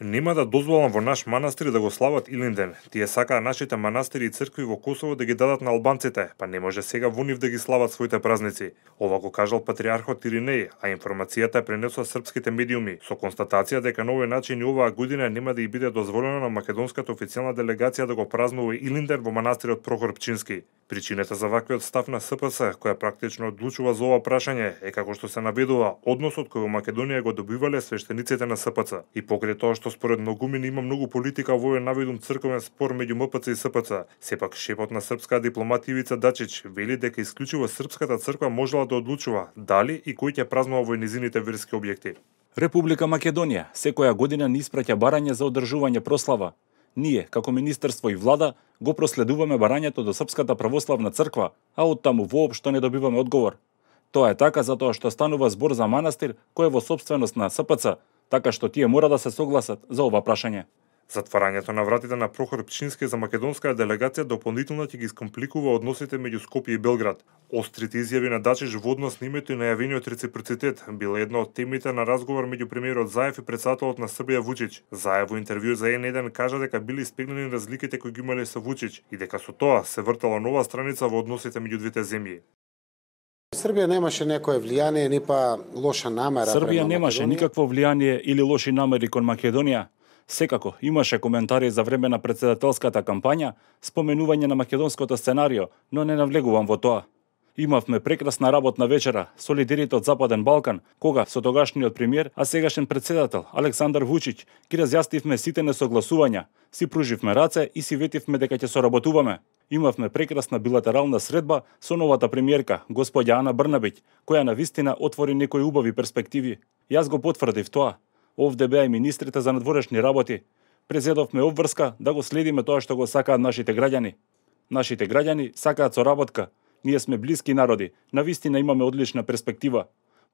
Нема да дозволам во наш манастир да го слават Илинден. Тие сакаа нашите манастири и цркви во Косово да ги дадат на албанците, па не може сега во нив да ги слават своите празници. Ова го кажал патриархот Иринеј, а информацијата пренесоа српските медиуми, со констатација дека на овој начин и оваа година нема да и биде дозволено на македонската официјална делегација да го празнува Илинден во манастирот Прохор Пчински. Причината за ваквиот став на СПС, која практично одлучува за ова прашање, е како што се наведува односот кој во Македонија го добивале свештениците на СПЦ. И покрај тоа што според многумини има многу политика во овој наведум црковен спор меѓу МПЦ и СПЦ, сепак шепот на српска дипломат Ивица Дачич вели дека исклучиво српската црква можела да одлучува дали и кој ќе празнува во низините верски објекти. Република Македонија секоја година ни испраќа барање за одржување прослава. Ние, како министерство и влада, го проследуваме барањето до Српската православна црква, а оттаму воопшто не добиваме одговор. Тоа е така затоа што станува збор за манастир кој е во сопственост на СПЦ, така што тие мора да се согласат за ова прашање. Затварањето на вратите на Прохор Пчински за македонската делегација дополнително ќе ги искомпликува односите меѓу Скопје и Белград. Острите изјави на Дачич во однос на името и најавениот реципроцитет била една од темите на разговор меѓу премиерот Заев и претседателот на Србија Вучич. Заев во интервју за N1 кажа дека били испегнени разликите кои ги имале со Вучич и дека со тоа се вртала нова страница во односите меѓу двете земји. Србија немаше некое влијание, ни па лоша намера Србија према немаше Македонија. никакво влијание или лоши намери кон Македонија. Секако имаше коментари за време на претседателската кампања, споменување на македонското сценарио, но не навлегувам во тоа. Имавме прекрасна работна вечера со лидерите од Западен Балкан, кога со тогашниот премиер, а сегашен претседател Александар Вучич ги разјаснивме сите несогласувања, си пруживме раце и си ветивме дека ќе соработуваме. Имавме прекрасна билатерална средба со новата премиерка, господја Ана Брнабиќ, која навистина отвори некои убави перспективи. Јас го потврдив тоа. Овде беа и министрите за надворешни работи. Презедовме обврска да го следиме тоа што го сакаат нашите граѓани. Нашите граѓани сакаат соработка. Ние сме блиски народи, навистина имаме одлична перспектива.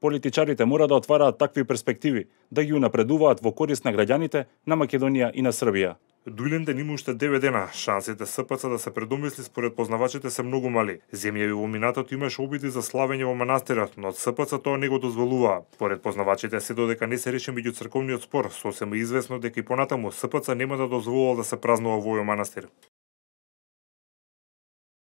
Политичарите мора да отвараат такви перспективи, да ги унапредуваат во корист на граѓаните на Македонија и на Србија. До Илинден има уште 9 дена. Шансите СПЦ да се предомисли според познавачите се многу мали. Земјави во минатото имаше обиди за славење во манастирот, но од СПЦ тоа не го дозволуваа. Според познавачите се додека не се реши меѓу црковниот спор, сосема известно дека и понатаму СПЦ нема да дозволува да се празнува во овој манастир.